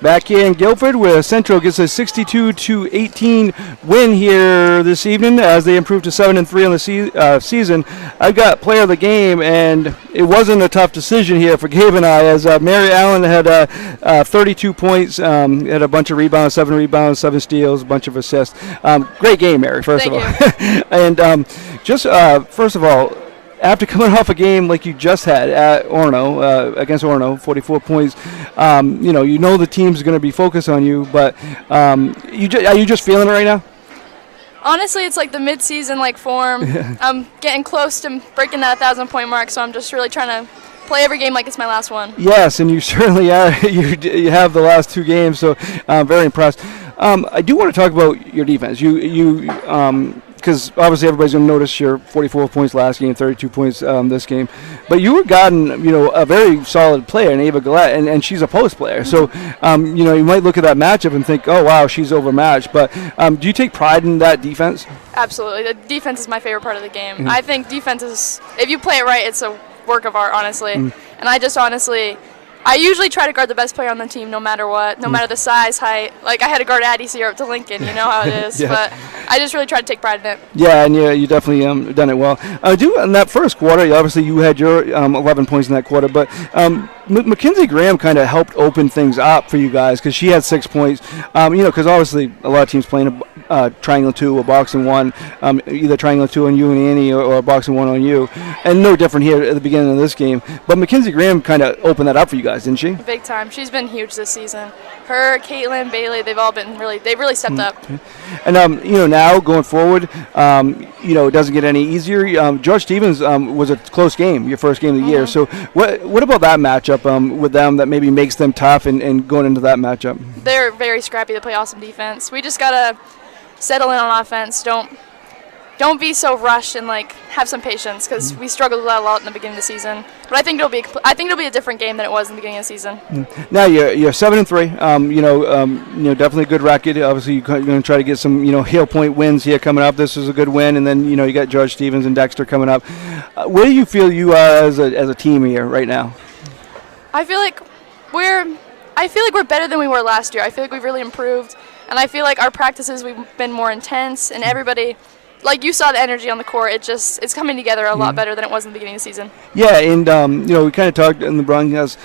Back here in Guilford, where Central gets a 62-18 win here this evening as they improve to 7-3 on the season. I've got player of the game, and it wasn't a tough decision here for Gabe and I, as Mary Allen had 32 points, had a bunch of rebounds, 7 steals, a bunch of assists. Great game, Mary, first of all. And first of all, after coming off a game like you just had at Orono, against Orono, 44 points, you know the team's going to be focused on you, but are you just feeling it right now? Honestly, it's like the mid-season form. I'm getting close to breaking that 1,000-point mark, so I'm just really trying to play every game like it's my last one. Yes, and you certainly are. You have the last two games, so I'm very impressed. I do want to talk about your defense. Because obviously everybody's going to notice your 44 points last game, 32 points this game. But you were gotten, a very solid player in Ava Gillette, and she's a post player. So, you might look at that matchup and think, oh, wow, she's overmatched. But do you take pride in that defense? Absolutely. The defense is my favorite part of the game. Mm-hmm. I think defense is, if you play it right, it's a work of art, honestly. Mm-hmm. And I usually try to guard the best player on the team no matter what, no matter the size, height. I had to guard Addie here up to Lincoln, you know how it is. Yeah. But I just really try to take pride in it. Yeah, and you definitely done it well. In that first quarter, obviously you had your 11 points in that quarter, but Mackenzie Graham kind of helped open things up for you guys because she had 6 points. Because obviously a lot of teams playing a triangle 2 or boxing 1, either triangle 2 on you and Annie or a boxing 1 on you. And no different here at the beginning of this game. But Mackenzie Graham kind of opened that up for you guys, didn't she? Big time. She's been huge this season. Her, Caitlin, Bailey, they've really stepped up. And, now going forward, it doesn't get any easier. George Stevens was a close game, your first game of the year. So what about that matchup with them that maybe makes them tough and going into that matchup? They're very scrappy. They play awesome defense. We just got to settle in on offense. Don't be so rushed and have some patience because we struggled with that a lot in the beginning of the season. But I think it'll be a different game than it was in the beginning of the season. Now you're 7-3. Definitely a good record. Obviously you're going to try to get some heel point wins here coming up. This is a good win, and then you got George Stevens and Dexter coming up. Where do you feel you are as a team here right now? I feel like we're better than we were last year. I feel like we've really improved, and I feel like our practices we've been more intense, and everybody. You saw the energy on the court. It's coming together a lot better than it was in the beginning of the season. Yeah, and we kind of talked in the broadcast.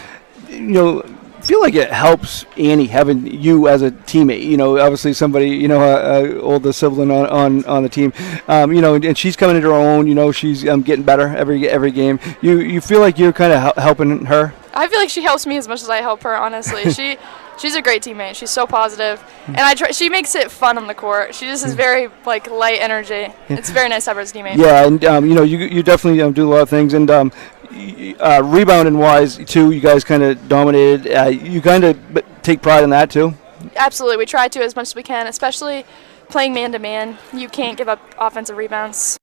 Feel like it helps Annie having you as a teammate. Obviously somebody older sibling on the team. And she's coming into her own. She's getting better every game. You feel like you're kind of helping her. I feel like she helps me as much as I help her. Honestly, She's a great teammate. She's so positive, and she makes it fun on the court. She just is very light energy. Yeah. It's very nice to have her as a teammate. Yeah, and you definitely do a lot of things, and rebounding wise too. You guys kind of dominated. You kind of take pride in that too. Absolutely, we try to as much as we can, especially playing man to man. You can't give up offensive rebounds.